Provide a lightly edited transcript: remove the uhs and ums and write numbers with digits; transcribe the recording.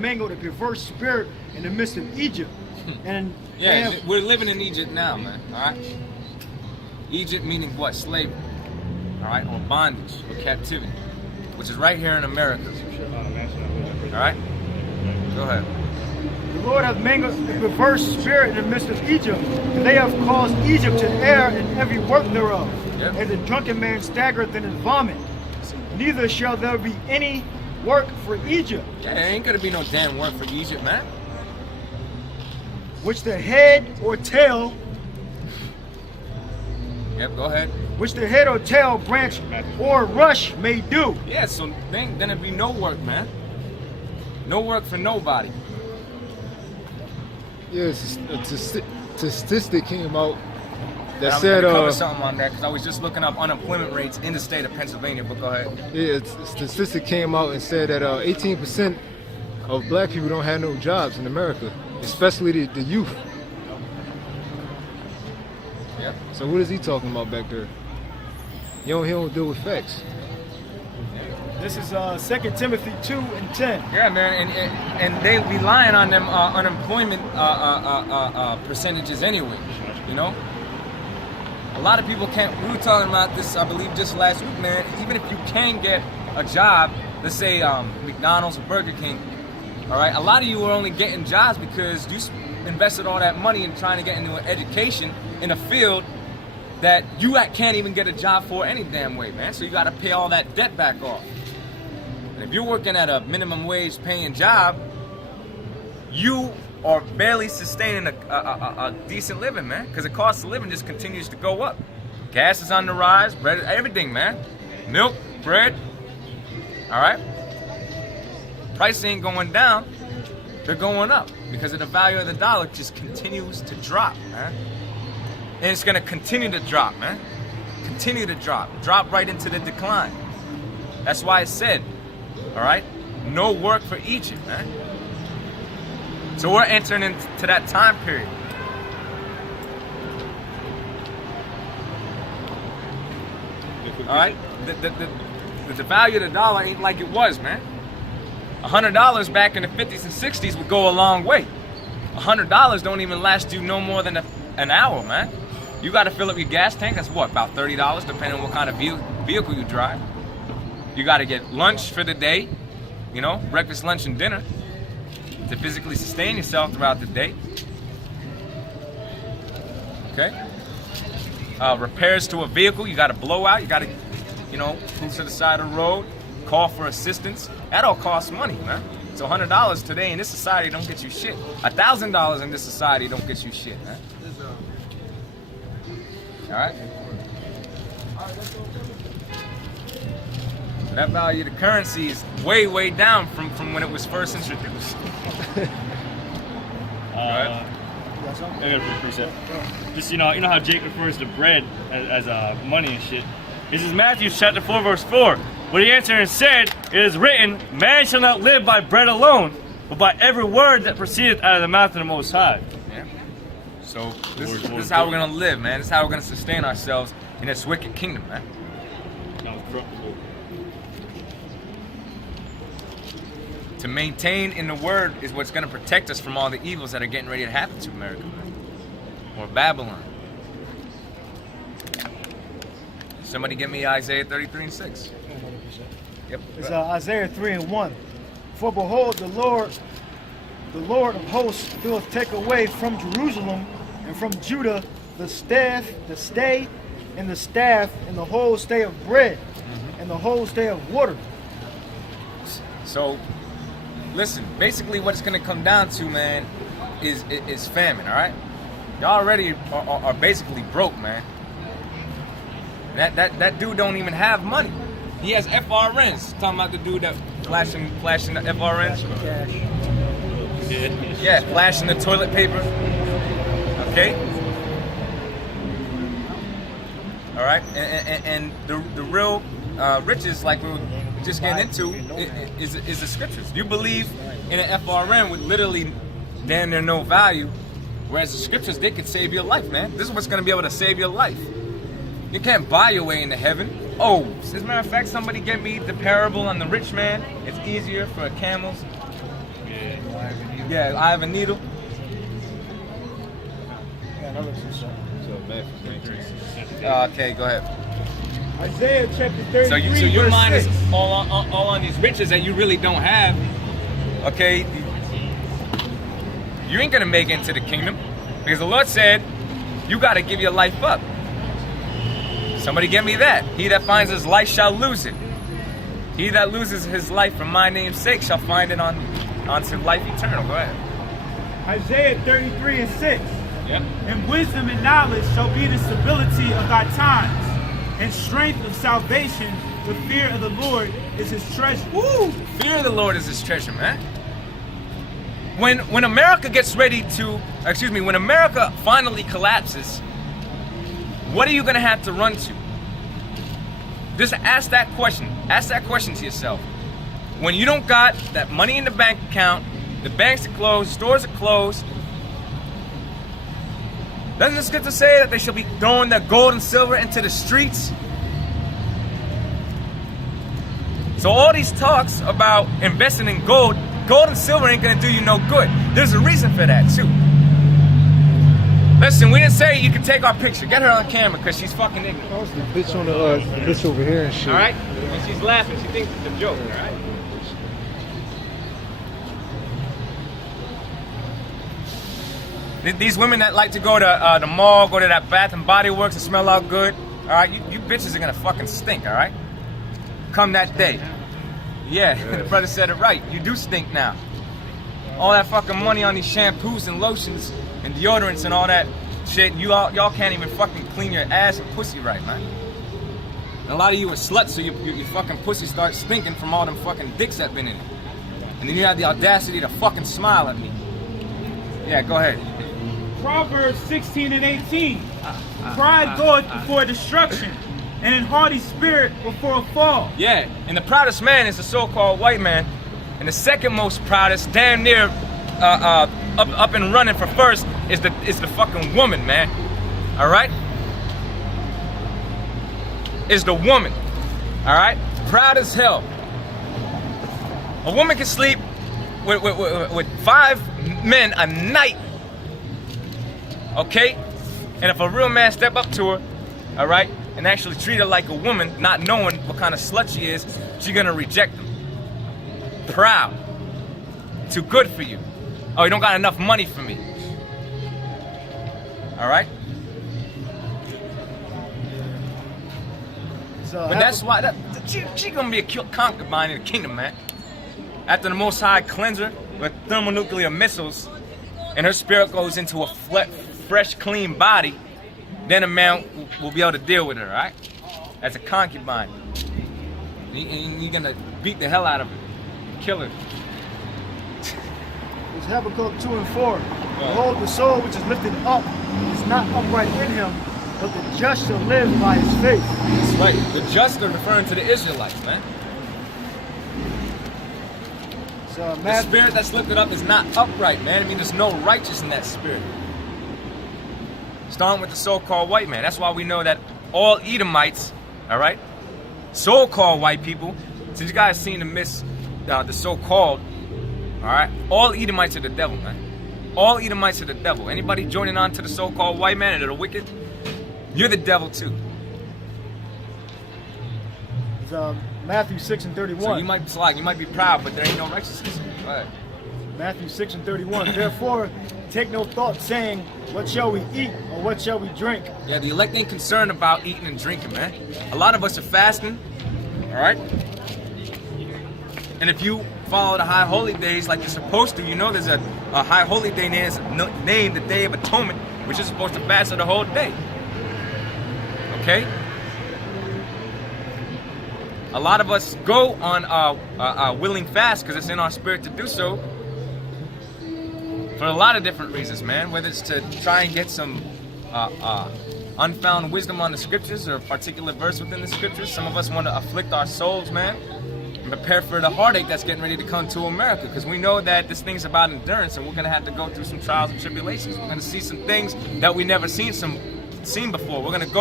mingled a perverse spirit in the midst of Egypt. And yeah, we're living in Egypt now, man. All right. Egypt meaning what? Slavery. All right, or bondage, or captivity, which is right here in America. All right. Go ahead. The Lord hath mingled a perverse spirit in the midst of Egypt, and they have caused Egypt to err in every work thereof. Yep. As a drunken man staggereth in his vomit. Neither shall there be any work for Egypt. Yeah, there ain't gonna be no damn work for Egypt, man. Which the head or tail, Yep, go ahead. which the head or tail, branch or rush may do. Yeah, so there ain't gonna be no work, man. No work for nobody. Yes, a statistic came out that I'm said gonna cover something on that because I was just looking up unemployment rates in the state of Pennsylvania. But go ahead. yeah, a statistic came out and said that 18% of black people don't have no jobs in America, especially the youth. Yep. So what is he talking about back there? He don't deal with facts. This is 2 Timothy 2:10. Yeah, man, and they relying on them unemployment percentages anyway. You know, a lot of people can't. We were talking about this, I believe, just last week, man. Even if you can get a job, let's say McDonald's or Burger King, all right, a lot of you are only getting jobs because you invested all that money in trying to get into an education in a field that you can't even get a job for any damn way, man. So you got to pay all that debt back off. And if you're working at a minimum wage paying job, you are barely sustaining a decent living, man, because the cost of living just continues to go up. Gas is on the rise, bread, everything, man. Milk, bread, all right? Prices ain't going down, they're going up because of the value of the dollar just continues to drop, man. And it's gonna continue to drop, man. Continue to drop right into the decline. That's why it said, all right, no work for Egypt, man. So we're entering into that time period. All right, the value of the dollar ain't like it was, man. $100 back in the 50s and 60s would go a long way. $100 don't even last you no more than an hour, man. You got to fill up your gas tank. That's what, about $30, depending on what kind of vehicle you drive. You got to get lunch for the day, you know, breakfast, lunch, and dinner to physically sustain yourself throughout the day. Okay? Repairs to a vehicle, you got to blow out. You got to, you know, pull to the side of the road, call for assistance. That all costs money, man. So $100 today in this society don't get you shit. $1,000 in this society don't get you shit, man. All right? That value of the currency is way, way down from when it was first introduced. Right? I got a precept. Just you know how Jake refers to bread as money and shit. This is Matthew chapter 4 verse 4. But he answered and said, "It is written, man shall not live by bread alone, but by every word that proceedeth out of the mouth of the Most High." Yeah. So this is how we're gonna live, man. This is how we're gonna sustain ourselves in this wicked kingdom, man. To maintain in the word is what's going to protect us from all the evils that are getting ready to happen to America, man. Or Babylon. Somebody give me Isaiah 33:6. Yep. It's Isaiah 3:1. For behold, the Lord of hosts doth take away from Jerusalem and from Judah the stay, and the staff, and the whole stay of bread, and the whole stay of water. So, listen, basically what it's going to come down to, man, is famine, all right? Y'all already are basically broke, man. That dude don't even have money. He has FRNs. Talking about the dude that flashing the FRNs. Yeah, flashing the toilet paper. Okay? All right? And the real riches, like we were just getting into, is the scriptures. You believe in an FRN with literally damn near no value, whereas the scriptures, they could save your life, man. This is what's going to be able to save your life. You can't buy your way into heaven. Oh, as a matter of fact, somebody get me the parable on the rich man. It's easier for camels. Yeah. Yeah, I have a needle. Yeah, another 2 cents. So Matthew 23. Okay, go ahead. Isaiah chapter 33, So your verse mind 6. is all on these riches that you really don't have. Okay, you ain't gonna make it into the kingdom because the Lord said you got to give your life up. Somebody get me that. He that finds his life shall lose it. He that loses his life for my name's sake shall find it onto life eternal. Go ahead. Isaiah 33 and 6. Yeah. And wisdom and knowledge shall be the stability of thy times, and strength of salvation. The fear of the Lord is his treasure. Woo! Fear of the Lord is his treasure, man. When America gets ready to, when America finally collapses, what are you gonna have to run to? Just ask that question. Ask that question to yourself. When you don't got that money in the bank account, the banks are closed, stores are closed, doesn't it get to say that they shall be throwing their gold and silver into the streets? So all these talks about investing in gold and silver ain't gonna do you no good. There's a reason for that too. Listen, we didn't say you can take our picture. Get her on camera because she's fucking ignorant. That was the bitch on the bitch over here and shit. All right? When she's laughing, she thinks it's a joke. All right? These women that like to go to the mall, go to that Bath and Body Works and smell all good, all right? You bitches are gonna fucking stink, all right? Come that day. Yeah, the brother said it right. You do stink now. All that fucking money on these shampoos and lotions and deodorants and all that shit, y'all can't even fucking clean your ass and pussy right, man. And a lot of you are sluts, so your fucking pussy starts stinking from all them fucking dicks that been in it. And then you have the audacity to fucking smile at me. Yeah, go ahead. Proverbs 16 and 18. Pride goeth before destruction, and an haughty spirit before a fall. Yeah, and the proudest man is the so-called white man, and the second most proudest, damn near up and running for first, is the fucking woman, man. All right, is the woman. All right, proud as hell. A woman can sleep with 5 men a night. Okay, and if a real man step up to her, all right, and actually treat her like a woman, not knowing what kind of slut she is, she's gonna reject him. Proud. Too good for you. Oh, you don't got enough money for me. All right? So But that's why she gonna be a concubine in the kingdom, man. After the Most High cleanse her with thermonuclear missiles, and her spirit goes into a fresh, clean body, then a man will be able to deal with her, right? As a concubine. And you're gonna beat the hell out of her, kill her. It's Habakkuk 2 and 4. Behold, the soul which is lifted up is not upright in him, but the just shall live by his faith. That's right. The just are referring to the Israelites, man. So The spirit that's lifted up is not upright, man. I mean, there's no righteousness in that spirit. Starting with the so-called white man. That's why we know that all Edomites, all right, so-called white people, since you guys seem to miss the so-called, all right, all Edomites are the devil, man. All Edomites are the devil. Anybody joining on to the so-called white man and the wicked, you're the devil too. It's Matthew 6 and 31. So you might be proud, but there ain't no righteousness. Go ahead. Matthew 6 and 31. Therefore, take no thought saying, what shall we eat or what shall we drink? Yeah, the elect ain't concerned about eating and drinking, man. A lot of us are fasting, all right? And if you follow the high holy days like you're supposed to, you know there's a high holy day named the Day of Atonement, which is supposed to fast for the whole day. Okay? A lot of us go on a willing fast because it's in our spirit to do so for a lot of different reasons, man. Whether it's to try and get some unfound wisdom on the scriptures or a particular verse within the scriptures. Some of us want to afflict our souls, man, and prepare for the heartache that's getting ready to come to America, because we know that this thing's about endurance and we're going to have to go through some trials and tribulations. We're going to see some things that we never seen before. We're going to go